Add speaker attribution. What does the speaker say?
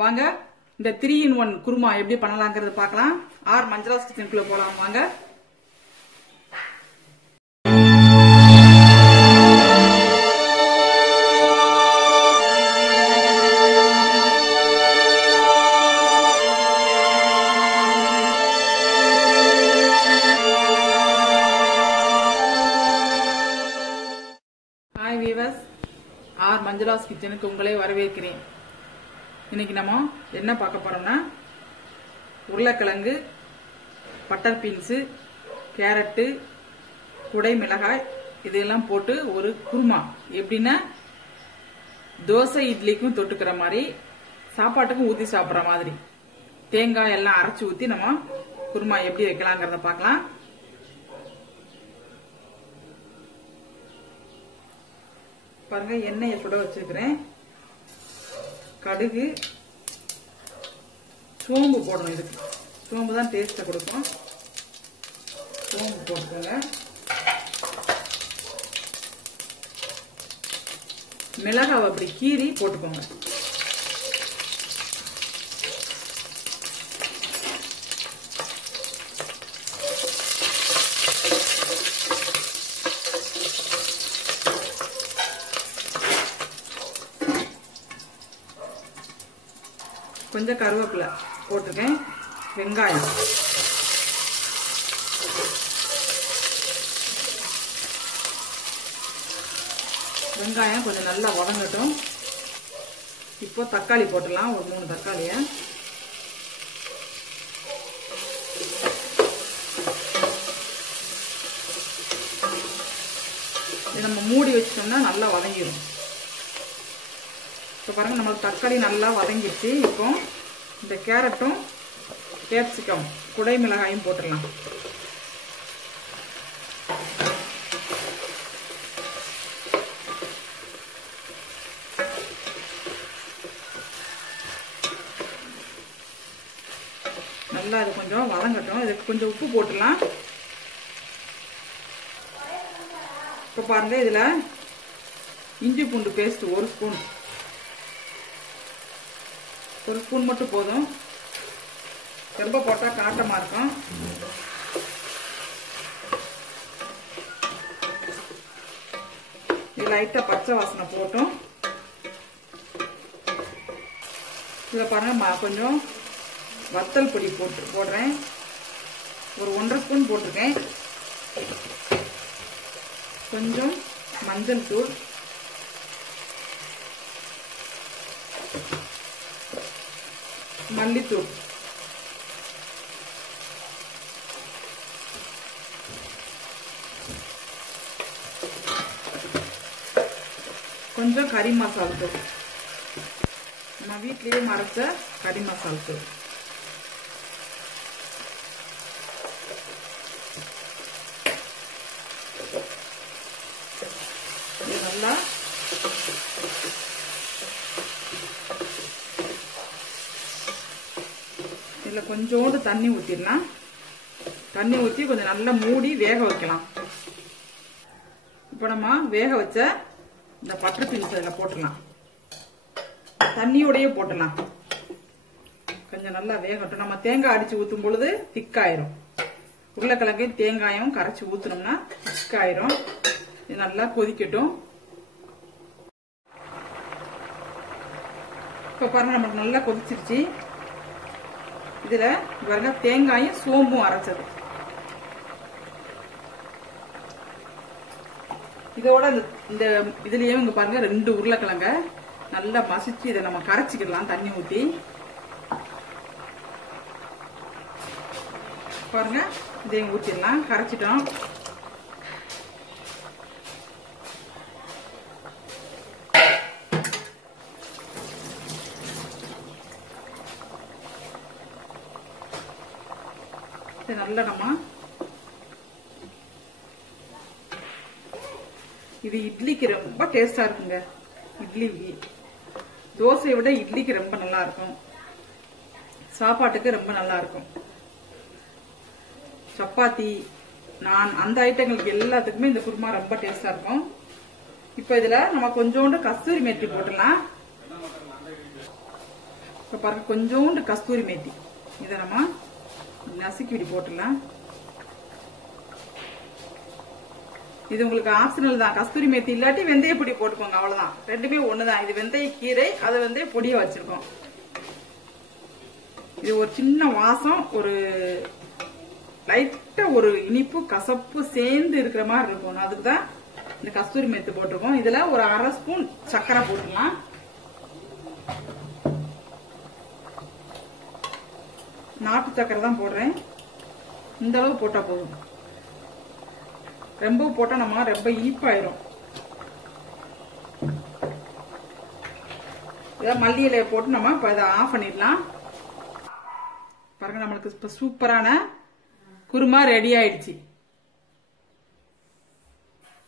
Speaker 1: வாங்க. இந்த three in one kurma எப்படி பண்ணலாங்கிறது பார்க்கலாம். ஆர் மஞ்சளாஸ் கிச்சனுக்குள்ள போலாம். வாங்க. ஹாய் வீவர்ஸ் ஆர் மஞ்சளாஸ் கிச்சனுக்கு உங்களை வரவேற்கிறேன். இன்னைக்கு நம்ம என்ன பார்க்க போறோம்னா உருளைக்கிழங்கு பட்டர் பீன்ஸு கேரட்டு குடை மிளகாய் இதெல்லாம் போட்டு ஒரு குருமா. எப்படின்னா தோசை இட்லிக்கும் தொட்டுக்கிற மாதிரி சாப்பாட்டுக்கும் ஊற்றி சாப்பிட்ற மாதிரி. தேங்காய் எல்லாம் அரைச்சி ஊற்றி நம்ம குருமா எப்படி வைக்கலாங்கிறத பார்க்கலாம். பாருங்க எண்ணெயை கூட வச்சிருக்கிறேன். கடுகு சோம்பு போடணும் இதுக்கு. சோம்பு தான் டேஸ்ட்டை கொடுக்கும். சோம்பு போட்டுக்கோங்க. மிளகாவை அப்படி கீறி போட்டுக்கோங்க. கொஞ்சம் கருவேப்பிலை போட்டிருக்கேன். வெங்காயம். வெங்காயம் கொஞ்சம் நல்லா வதங்கட்டும். இப்போ தக்காளி போட்டுடலாம். ஒரு மூணு தக்காளியை. நம்ம மூடி வச்சிட்டோம்னா நல்லா வதங்கிடும் இப்போ பாருங்க நம்மளுக்கு தக்காளி நல்லா வதங்கிடுச்சு. இப்போ இந்த கேரட்டும் கேப்சிகம் குடை மிளகாயும் போட்டுடலாம். நல்லா இது கொஞ்சம் வதங்கட்டும். இதுக்கு கொஞ்சம் உப்பு போட்டுடலாம். இப்போ பாருங்க இதில் இஞ்சி பூண்டு பேஸ்ட் ஒரு ஸ்பூன் ஒரு ஸ்பூன் மட்டும் போதும். ரொம்ப போட்டால் காட்டமாக இருக்கும். லைட்டாக பச்சை வாசனை போட்டும். இதில் பாருங்கள் கொஞ்சம் வத்தல் பொடி போட்டு போடுறேன். ஒரு ஒன்றரை ஸ்பூன் போட்டிருக்கேன். கொஞ்சம் மஞ்சள் தூள். மல்லித்தூள் கொஞ்சம் கறி மசால் தூள் நம்ம வீட்லயே மறைச்ச கறி மசால் தூள் இது நல்லா இதில் கொஞ்சோண்டு தண்ணி ஊற்றிடலாம் தண்ணி ஊற்றி கொஞ்சம் நல்லா மூடி வேக வைக்கலாம். இப்போ நம்ம வேக வச்ச இந்த பட்டர் பீன்ஸ் அதில் போட்டுடலாம். தண்ணியோடய போட்டுடலாம். கொஞ்சம் நல்லா வேகட்டும். நம்ம தேங்காய் அடித்து ஊற்றும் பொழுது திக்காயிரும். உருளைக்கிழங்கு தேங்காயும் கரைச்சி ஊற்றினோம்னா திக்காயிரும். இது நல்லா கொதிக்கட்டும். இப்போ பாருங்க நமக்கு நல்லா கொதிச்சிருச்சு. இதுல பாருங்க தேங்காயும் சோம்பும் அரைச்சது. இதோட இந்த இதுலயே இங்க பாருங்க ரெண்டு உருளைக்கிழங்க. நல்லா மசிச்சு இதை நம்ம கரைச்சிக்கிடலாம் தண்ணி ஊத்தி. பாருங்க இதையும் ஊத்திடலாம். கரைச்சிட்டோம். இது நல்லா நம்ம இது இட்லிக்கு ரொம்ப டேஸ்டா இருக்குங்க. இட்லிக்கு தோசையை விட இட்லிக்கு ரொம்ப நல்லா இருக்கும் சாப்பாட்டுக்கு ரொம்ப நல்லா இருக்கும் சப்பாத்தி நான் அந்த ஐட்டங்களுக்கு எல்லாத்துக்குமே இந்த குருமா ரொம்ப டேஸ்டா இருக்கும். இப்போ இதுல நம்ம கொஞ்சோண்டு கஸ்தூரி மேத்தி போட்டலாம் இப்போ பாருங்க கொஞ்சோண்டு கஸ்தூரி மேத்தி. இதை நம்ம நசுக்கி இப்படி போட்டுடலாம். இது உங்களுக்கு ஆப்ஷனல் தான். கஸ்தூரி மேத்தி இல்லாட்டி வெந்தய பொடி போட்டுக்கோங்க அவ்வளவுதான். ரெண்டுமே ஒண்ணுதான். இது வெந்தய கீரை அதை வந்து பொடியை வச்சிருக்கோம். இது ஒரு சின்ன வாசம் ஒரு லைட்டா ஒரு இனிப்பு கசப்பு சேர்ந்து இருக்கிற மாதிரி இருக்கும். அதுக்கு தான் இந்த கஸ்தூரி மேத்து போட்டிருக்கோம். இதுல ஒரு அரை ஸ்பூன் சர்க்கரை போட்டுக்கலாம். நாட்டு சர்க்கரை தான் போடுறேன். இந்த அளவு போட்டா போதும். ரொம்ப போட்டா நம்ம ரொம்ப இனிப்பாயிரும். இதை மல்லி இலையை போட்டு நம்ம இப்ப இதை ஆஃப் பண்ணிடலாம். பாருங்க நம்மளுக்கு இப்ப சூப்பரான குருமா ரெடி ஆயிடுச்சு.